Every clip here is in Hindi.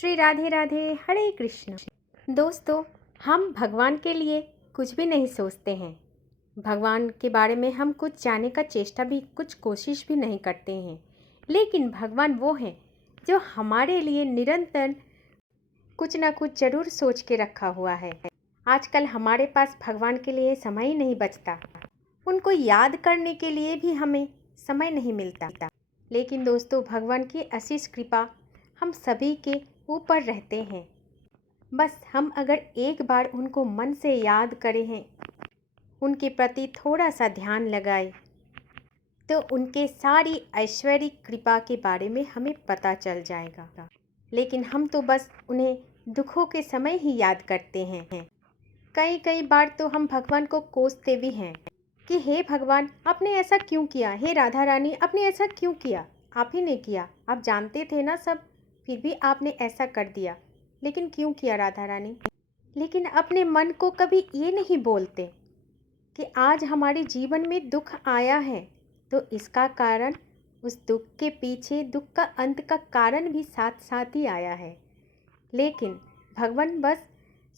श्री राधे राधे, हरे कृष्ण। दोस्तों, हम भगवान के लिए कुछ भी नहीं सोचते हैं। भगवान के बारे में हम कुछ जानने का चेष्टा भी, कुछ कोशिश भी नहीं करते हैं। लेकिन भगवान वो हैं जो हमारे लिए निरंतर कुछ ना कुछ ज़रूर सोच के रखा हुआ है। आजकल हमारे पास भगवान के लिए समय ही नहीं बचता। उनको याद करने के लिए भी हमें समय नहीं मिलता। लेकिन दोस्तों, भगवान की असीस कृपा हम सभी के ऊपर रहते हैं। बस हम अगर एक बार उनको मन से याद करें हैं, उनके प्रति थोड़ा सा ध्यान लगाए, तो उनके सारी ऐश्वर्य कृपा के बारे में हमें पता चल जाएगा। लेकिन हम तो बस उन्हें दुखों के समय ही याद करते हैं। कई बार तो हम भगवान को कोसते भी हैं कि हे भगवान, आपने ऐसा क्यों किया? हे राधा रानी, आपने ऐसा क्यों किया? आप ही ने किया, आप जानते थे ना सब, फिर भी आपने ऐसा कर दिया। लेकिन क्यों किया राधा रानी? लेकिन अपने मन को कभी ये नहीं बोलते कि आज हमारे जीवन में दुख आया है तो इसका कारण, उस दुख के पीछे दुख का अंत का कारण भी साथ साथ ही आया है। लेकिन भगवान बस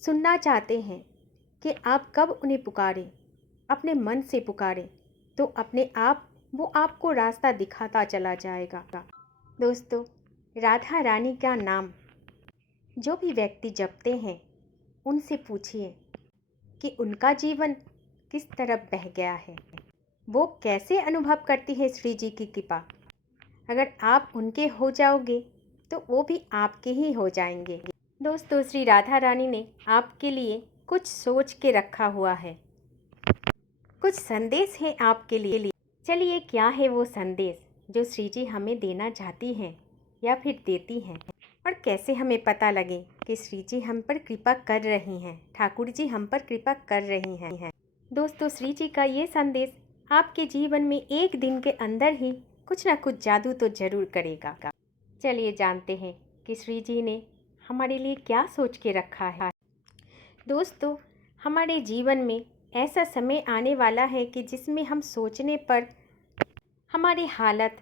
सुनना चाहते हैं कि आप कब उन्हें पुकारें, अपने मन से पुकारें, तो अपने आप वो आपको रास्ता दिखाता चला जाएगा। दोस्तों, राधा रानी का नाम जो भी व्यक्ति जपते हैं, उनसे पूछिए कि उनका जीवन किस तरफ बह गया है, वो कैसे अनुभव करती है श्री जी की कृपा। अगर आप उनके हो जाओगे तो वो भी आपके ही हो जाएंगे। दोस्तों, श्री राधा रानी ने आपके लिए कुछ सोच के रखा हुआ है, कुछ संदेश है आपके लिए। चलिए, क्या है वो संदेश जो श्री जी हमें देना चाहती हैं या फिर देती हैं, और कैसे हमें पता लगे कि श्री जी हम पर कृपा कर रही हैं, ठाकुर जी हम पर कृपा कर रही हैं। दोस्तों, श्री जी का ये संदेश आपके जीवन में एक दिन के अंदर ही कुछ ना कुछ जादू तो जरूर करेगा। चलिए जानते हैं कि श्री जी ने हमारे लिए क्या सोच के रखा है। दोस्तों, हमारे जीवन में ऐसा समय आने वाला है कि जिसमें हम सोचने पर हमारी हालत,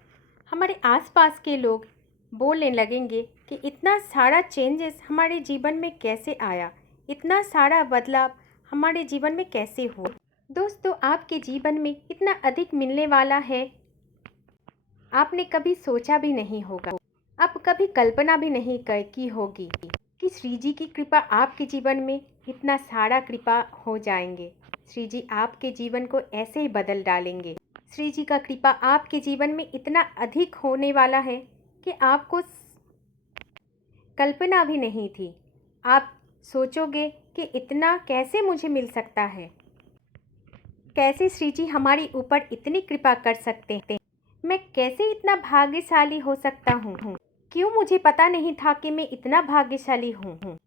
हमारे आसपास के लोग बोलने लगेंगे कि इतना सारा चेंजेस हमारे जीवन में कैसे आया, इतना सारा बदलाव हमारे जीवन में कैसे हुआ। दोस्तों, आपके जीवन में इतना अधिक मिलने वाला है, आपने कभी सोचा भी नहीं होगा, आप कभी कल्पना भी नहीं की होगी कि श्री जी की कृपा आपके जीवन में इतना सारा कृपा हो जाएंगे। श्री जी आपके जीवन को ऐसे ही बदल डालेंगे। श्री जी का कृपा आपके जीवन में इतना अधिक होने वाला है कि आपको कल्पना भी नहीं थी। आप सोचोगे कि इतना कैसे मुझे मिल सकता है, कैसे श्री जी हमारे ऊपर इतनी कृपा कर सकते हैं, मैं कैसे इतना भाग्यशाली हो सकता हूँ, क्यों मुझे पता नहीं था कि मैं इतना भाग्यशाली हूँ,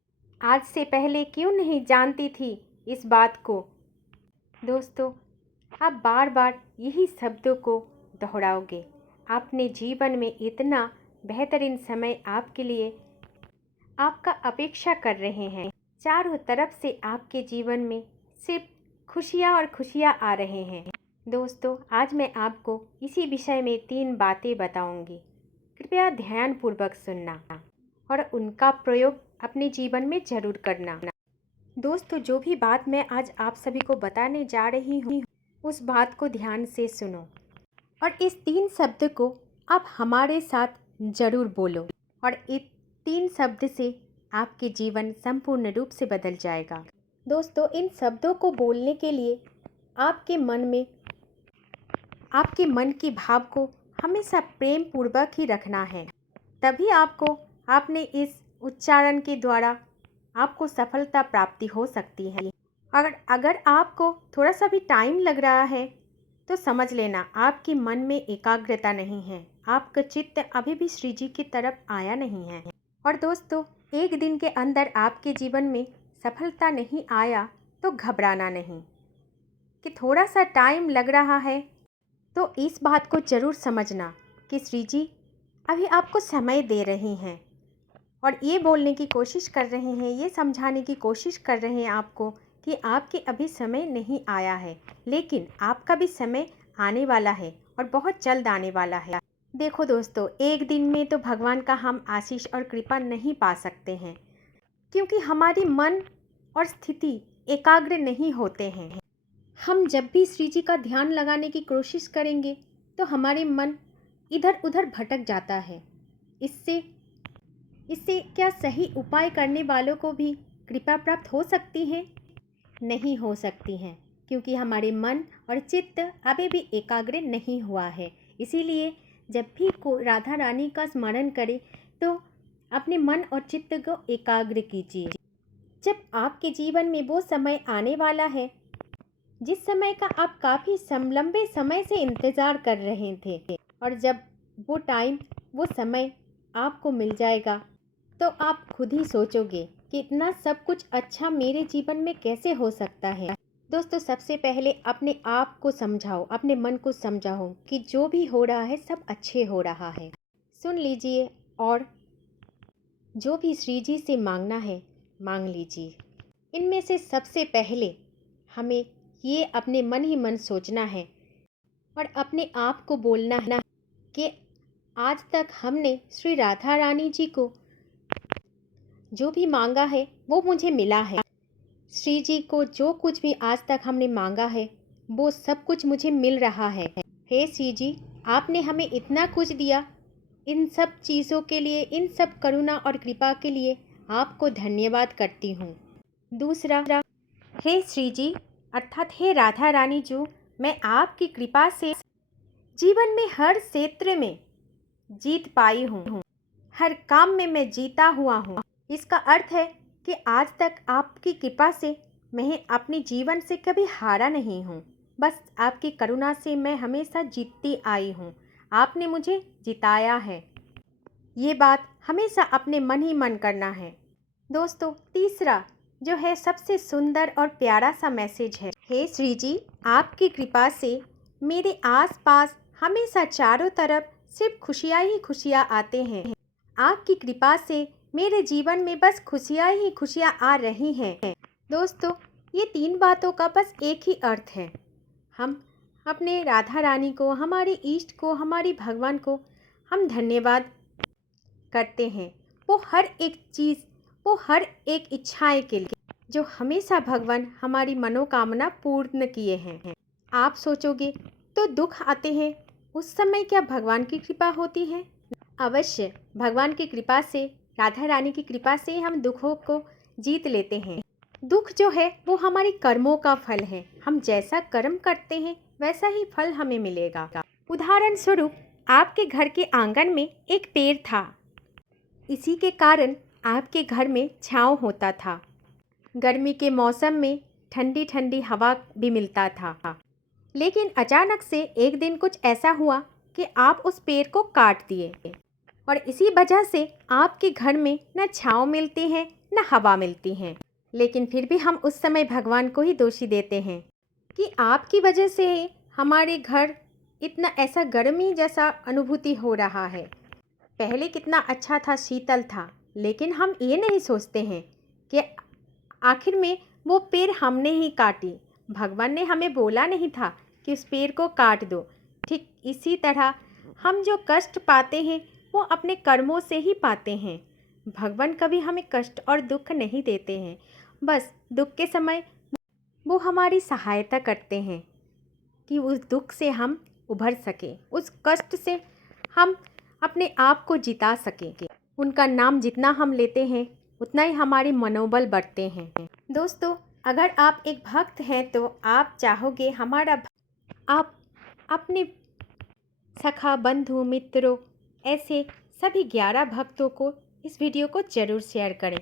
आज से पहले क्यों नहीं जानती थी इस बात को। दोस्तों, आप बार बार यही शब्दों को दोहराओगे। अपने जीवन में इतना बेहतरीन समय आपके लिए, आपका अपेक्षा कर रहे हैं। चारों तरफ से आपके जीवन में सिर्फ खुशियाँ और खुशियाँ आ रहे हैं। दोस्तों, आज मैं आपको इसी विषय में 3 बातें बताऊंगी। कृपया ध्यानपूर्वक सुनना और उनका प्रयोग अपने जीवन में जरूर करना। दोस्तों, जो भी बात मैं आज आप सभी को बताने जा रही हूँ, उस बात को ध्यान से सुनो और इस 3 शब्द को आप हमारे साथ जरूर बोलो, और इस 3 शब्द से आपके जीवन संपूर्ण रूप से बदल जाएगा। दोस्तों, इन शब्दों को बोलने के लिए आपके मन के भाव को हमेशा प्रेम पूर्वक ही रखना है, तभी आपने इस उच्चारण के द्वारा आपको सफलता प्राप्ति हो सकती है। अगर आपको थोड़ा सा भी टाइम लग रहा है तो समझ लेना आपके मन में एकाग्रता नहीं है, आपका चित्त अभी भी श्री जी की तरफ आया नहीं है। और दोस्तों, एक दिन के अंदर आपके जीवन में सफलता नहीं आया तो घबराना नहीं, कि थोड़ा सा टाइम लग रहा है तो इस बात को ज़रूर समझना कि श्री जी अभी आपको समय दे रही हैं और ये बोलने की कोशिश कर रहे हैं, ये समझाने की कोशिश कर रहे हैं आपको कि आपके अभी समय नहीं आया है, लेकिन आपका भी समय आने वाला है और बहुत जल्द आने वाला है। देखो दोस्तों, एक दिन में तो भगवान का हम आशीष और कृपा नहीं पा सकते हैं, क्योंकि हमारी मन और स्थिति एकाग्र नहीं होते हैं। हम जब भी श्री जी का ध्यान लगाने की कोशिश करेंगे तो हमारे मन इधर उधर भटक जाता है। इससे इससे क्या सही उपाय करने वालों को भी कृपा प्राप्त हो सकती है? नहीं हो सकती हैं, क्योंकि हमारे मन और चित्त अभी भी एकाग्र नहीं हुआ है। इसीलिए जब भी को राधा रानी का स्मरण करें तो अपने मन और चित्त को एकाग्र कीजिए। जब आपके जीवन में वो समय आने वाला है जिस समय का आप काफ़ी लंबे समय से इंतज़ार कर रहे थे, और जब वो टाइम वो समय आपको मिल जाएगा तो आप खुद ही सोचोगे कि इतना सब कुछ अच्छा मेरे जीवन में कैसे हो सकता है। दोस्तों, सबसे पहले अपने आप को समझाओ, अपने मन को समझाओ कि जो भी हो रहा है सब अच्छे हो रहा है। सुन लीजिए और जो भी श्री जी से मांगना है मांग लीजिए। इनमें से सबसे पहले हमें ये अपने मन ही मन सोचना है और अपने आप को बोलना है कि आज तक हमने श्री राधा रानी जी को जो भी मांगा है वो मुझे मिला है। श्री जी को जो कुछ भी आज तक हमने मांगा है वो सब कुछ मुझे मिल रहा है। हे श्री जी, आपने हमें इतना कुछ दिया, इन सब चीज़ों के लिए, इन सब करुणा और कृपा के लिए आपको धन्यवाद करती हूँ। दूसरा, हे श्री जी अर्थात हे राधा रानी जी, मैं आपकी कृपा से जीवन में हर क्षेत्र में जीत पाई हूँ, हर काम में मैं जीता हुआ हूँ। इसका अर्थ है कि आज तक आपकी कृपा से मैं अपने जीवन से कभी हारा नहीं हूँ। बस आपकी करुणा से मैं हमेशा जीतती आई हूँ। आपने मुझे जिताया है। ये बात हमेशा अपने मन ही मन करना है। दोस्तों, तीसरा जो है सबसे सुंदर और प्यारा सा मैसेज है। हे श्री जी, आपकी कृपा से मेरे आसपास हमेशा चारों तरफ सिर्फ खुशियाँ ही खुशियाँ आते हैं। आपकी कृपा से मेरे जीवन में बस खुशियाँ ही खुशियाँ आ रही हैं। दोस्तों, ये तीन बातों का बस एक ही अर्थ है। हम अपने राधा रानी को, हमारे इष्ट को, हमारी भगवान को हम धन्यवाद करते हैं। वो हर एक चीज़, वो हर एक इच्छाएं के लिए जो हमेशा भगवान हमारी मनोकामना पूर्ण किए हैं। आप सोचोगे तो दुख आते हैं, उस समय क्या भगवान की कृपा होती है? अवश्य, भगवान की कृपा से, राधा रानी की कृपा से हम दुखों को जीत लेते हैं। दुख जो है वो हमारी कर्मों का फल है। हम जैसा कर्म करते हैं वैसा ही फल हमें मिलेगा। उदाहरण स्वरूप, आपके घर के आंगन में एक पेड़ था। इसी के कारण आपके घर में छांव होता था। गर्मी के मौसम में ठंडी ठंडी हवा भी मिलता था। लेकिन अचानक से एक दिन कुछ ऐसा हुआ कि आप उस पेड़ को काट दिए, और इसी वजह से आपके घर में न छांव मिलती है न हवा मिलती है। लेकिन फिर भी हम उस समय भगवान को ही दोषी देते हैं कि आपकी वजह से हमारे घर इतना ऐसा गर्मी जैसा अनुभूति हो रहा है। पहले कितना अच्छा था, शीतल था, लेकिन हम ये नहीं सोचते हैं कि आखिर में वो पेड़ हमने ही काटी। भगवान ने हमें बोला नहीं था कि उस पेड़ को काट दो। ठीक इसी तरह हम जो कष्ट पाते हैं वो अपने कर्मों से ही पाते हैं। भगवान कभी हमें कष्ट और दुख नहीं देते हैं। बस दुख के समय वो हमारी सहायता करते हैं कि उस दुख से हम उभर सकें, उस कष्ट से हम अपने आप को जिता सकें। उनका नाम जितना हम लेते हैं उतना ही हमारे मनोबल बढ़ते हैं। दोस्तों, अगर आप एक भक्त हैं तो आप चाहोगे आप अपने सखा, बंधु, मित्रों, ऐसे सभी 11 भक्तों को इस वीडियो को ज़रूर शेयर करें,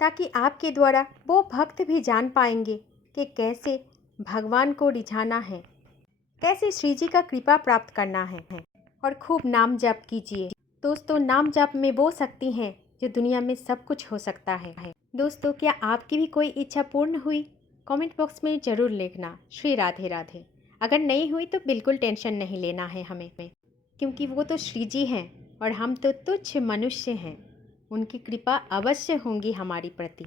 ताकि आपके द्वारा वो भक्त भी जान पाएंगे कि कैसे भगवान को रिझाना है, कैसे श्री जी का कृपा प्राप्त करना है। और खूब नाम जप कीजिए। दोस्तों, नाम जप में वो शक्ति है जो दुनिया में सब कुछ हो सकता है। दोस्तों, क्या आपकी भी कोई इच्छा पूर्ण हुई? कमेंट बॉक्स में ज़रूर लिखना। श्री राधे राधे। अगर नहीं हुई तो बिल्कुल टेंशन नहीं लेना है हमें, क्योंकि वो तो श्री जी हैं और हम तो तुच्छ मनुष्य हैं। उनकी कृपा अवश्य होंगी हमारी प्रति,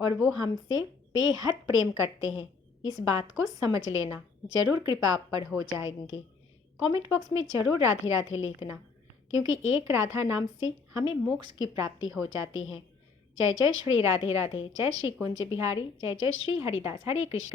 और वो हमसे बेहद प्रेम करते हैं। इस बात को समझ लेना, ज़रूर कृपा आप पर हो जाएंगे। कमेंट बॉक्स में ज़रूर राधे राधे लिखना, क्योंकि एक राधा नाम से हमें मोक्ष की प्राप्ति हो जाती है। जय जय श्री राधे राधे, जय श्री कुंज बिहारी, जय जय श्री हरिदास, हरे कृष्ण।